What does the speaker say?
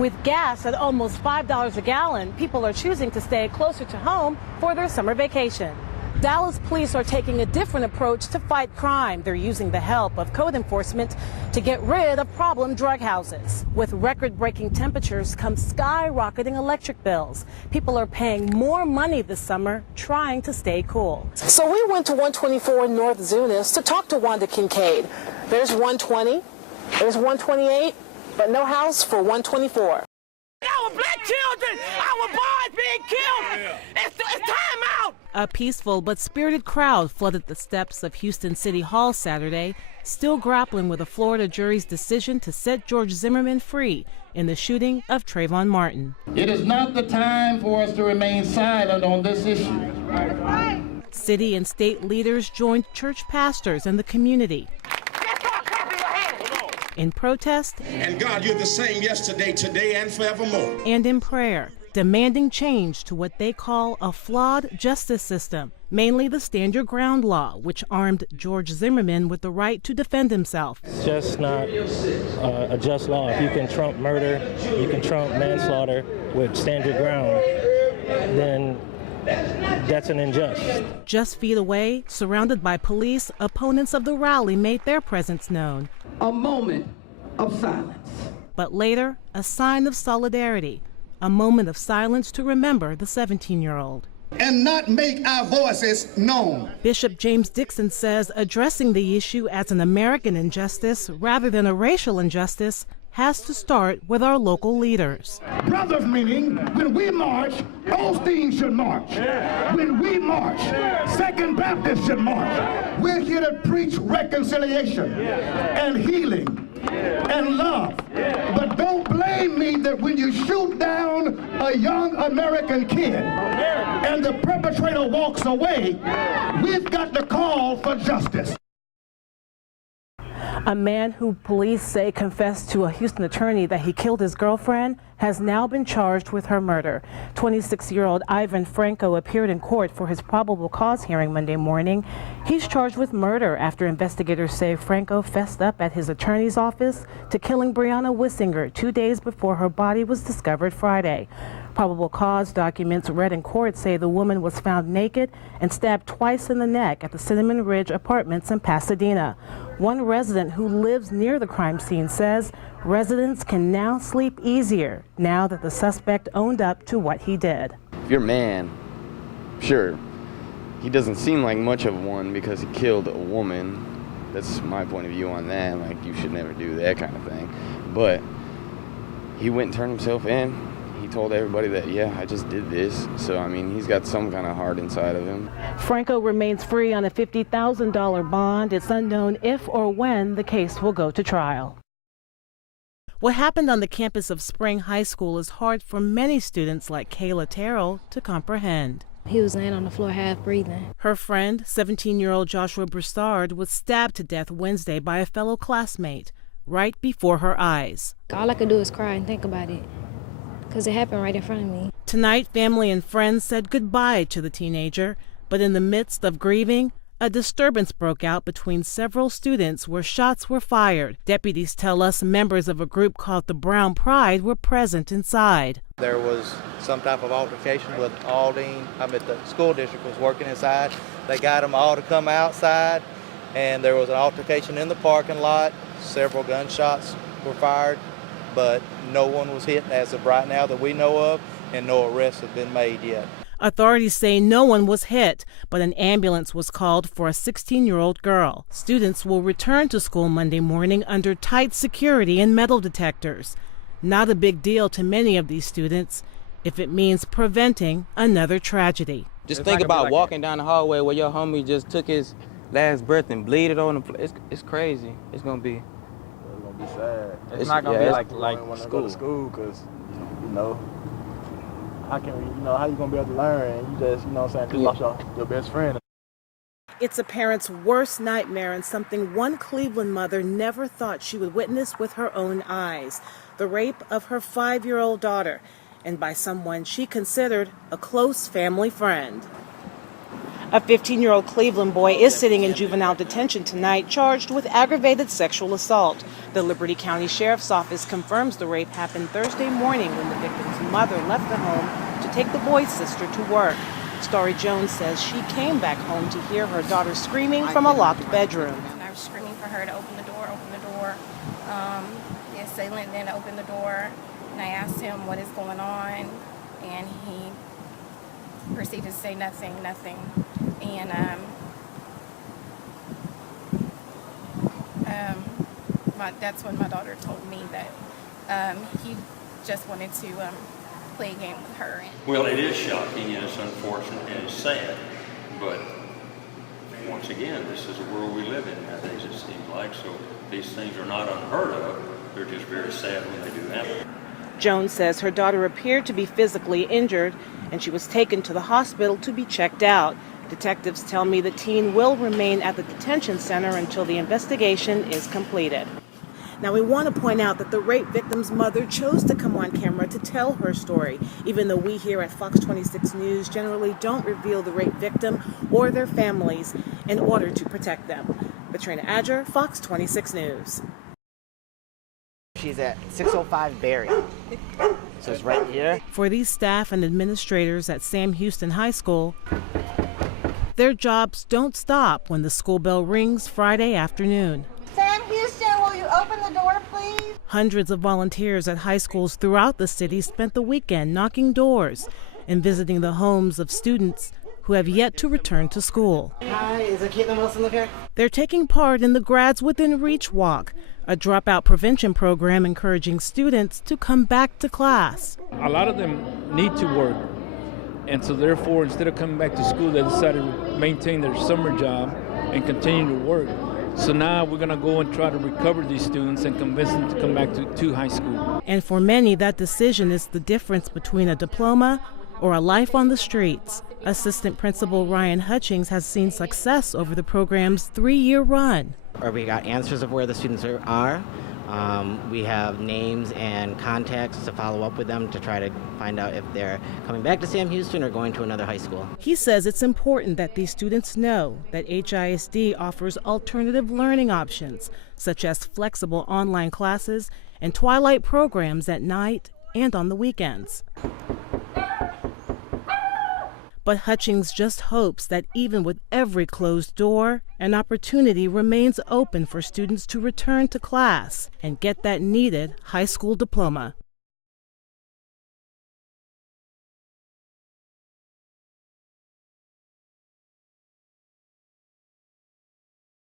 With gas at almost $5 a gallon, people are choosing to stay closer to home for their summer vacation. Dallas police are taking a different approach to fight crime. They're using the help of code enforcement to get rid of problem drug houses. With record-breaking temperatures come skyrocketing electric bills. People are paying more money this summer trying to stay cool. So we went to 124 North Zunis to talk to Wanda Kincaid. There's 120, there's 128, but no house for 124. Our black children, our boys being killed. It's time out. A peaceful but spirited crowd flooded the steps of Houston City Hall Saturday, still grappling with a Florida jury's decision to set George Zimmerman free in the shooting of Trayvon Martin. It is not the time for us to remain silent on this issue. City and state leaders joined church pastors and the community in protest and God, you're the same yesterday, today, and forevermore. And in prayer, demanding change to what they call a flawed justice system, mainly the Stand Your Ground law, which armed George Zimmerman with the right to defend himself. It's just not a just law. If you can trump murder, you can trump manslaughter with Stand Your Ground, then that's an injustice. Just feet away, surrounded by police, opponents of the rally made their presence known. A moment of silence. But later, a sign of solidarity, a moment of silence to remember the 17-year-old. And not make our voices known. Bishop James Dixon says addressing the issue as an American injustice rather than a racial injustice has to start with our local leaders. Brothers, meaning when we march, Osteen should march. When we march, Second Baptist should march. We're here to preach reconciliation and healing and love. But don't blame me that when you shoot down a young American kid and the perpetrator walks away, we've got to call for justice. A man who police say confessed to a Houston attorney that he killed his girlfriend has now been charged with her murder. 26-year-old Ivan Franco appeared in court for his probable cause hearing Monday morning. He's charged with murder after investigators say Franco fessed up at his attorney's office to killing Brianna Wissinger 2 days before her body was discovered Friday. Probable cause documents read in court say the woman was found naked and stabbed twice in the neck at the Cinnamon Ridge Apartments in Pasadena. One resident who lives near the crime scene says residents can now sleep easier now that the suspect owned up to what he did. If you're a man, sure, he doesn't seem like much of one because he killed a woman. That's my point of view on that. Like, you should never do that kind of thing. But he went and turned himself in. He told everybody that, yeah, I just did this. So, I mean, he's got some kind of heart inside of him. Franco remains free on a $50,000 bond. It's unknown if or when the case will go to trial. What happened on the campus of Spring High School is hard for many students like Kayla Terrell to comprehend. He was laying on the floor half breathing. Her friend, 17-year-old Joshua Broussard, was stabbed to death Wednesday by a fellow classmate right before her eyes. All I could do is cry and think about it, because it happened right in front of me. Tonight, family and friends said goodbye to the teenager, but in the midst of grieving, a disturbance broke out between several students where shots were fired. Deputies tell us members of a group called the Brown Pride were present inside. There was some type of altercation with Aldine. The school district was working inside. They got them all to come outside, and there was an altercation in the parking lot. Several gunshots were fired, but no one was hit as of right now that we know of, and no arrests have been made yet. Authorities say no one was hit, but an ambulance was called for a 16-year-old girl. Students will return to school Monday morning under tight security and metal detectors. Not a big deal to many of these students if it means preventing another tragedy. Just think about walking down the hallway where your homie just took his last breath and bleeded on the place. It's crazy. It's gonna be sad. It's not gonna be like school. Go to school, because you know, how you gonna be able to learn? And you just, just lost your best friend. It's a parent's worst nightmare and something one Cleveland mother never thought she would witness with her own eyes. The rape of her 5-year-old daughter, and by someone she considered a close family friend. A 15-year-old Cleveland boy is sitting in juvenile detention tonight, charged with aggravated sexual assault. The Liberty County Sheriff's Office confirms the rape happened Thursday morning when the victim's mother left the home to take the boy's sister to work. Story Jones says she came back home to hear her daughter screaming from a locked bedroom. I was screaming for her to open the door. The assailant then opened the door, and I asked him what is going on, and he proceeded to say nothing. And that's when my daughter told me that he just wanted to play a game with her. Well, it is shocking and it's unfortunate and it's sad, but once again, this is a world we live in nowadays, it seems like, so these things are not unheard of, they're just very sad when they do happen. Jones says her daughter appeared to be physically injured and she was taken to the hospital to be checked out. Detectives tell me the teen will remain at the detention center until the investigation is completed. Now, we want to point out that the rape victim's mother chose to come on camera to tell her story, even though we here at Fox 26 News generally don't reveal the rape victim or their families in order to protect them. Trina Adger, Fox 26 News. She's at 605 Berry, so it's right here. For these staff and administrators at Sam Houston High School, their jobs don't stop when the school bell rings Friday afternoon. Sam Houston, will you open the door, please? Hundreds of volunteers at high schools throughout the city spent the weekend knocking doors and visiting the homes of students who have yet to return to school. Hi, is it Caitlin Wilson live here? They're taking part in the Grads Within Reach Walk, a dropout prevention program encouraging students to come back to class. A lot of them need to work, and so therefore, instead of coming back to school, they decided to maintain their summer job and continue to work. So now we're going to go and try to recover these students and convince them to come back to high school. And for many, that decision is the difference between a diploma or a life on the streets. Assistant Principal Ryan Hutchings has seen success over the program's 3-year run. We got answers of where the students are. We have names and contacts to follow up with them to try to find out if they're coming back to Sam Houston or going to another high school. He says it's important that these students know that HISD offers alternative learning options, such as flexible online classes and twilight programs at night and on the weekends. But Hutchings just hopes that even with every closed door, an opportunity remains open for students to return to class and get that needed high school diploma.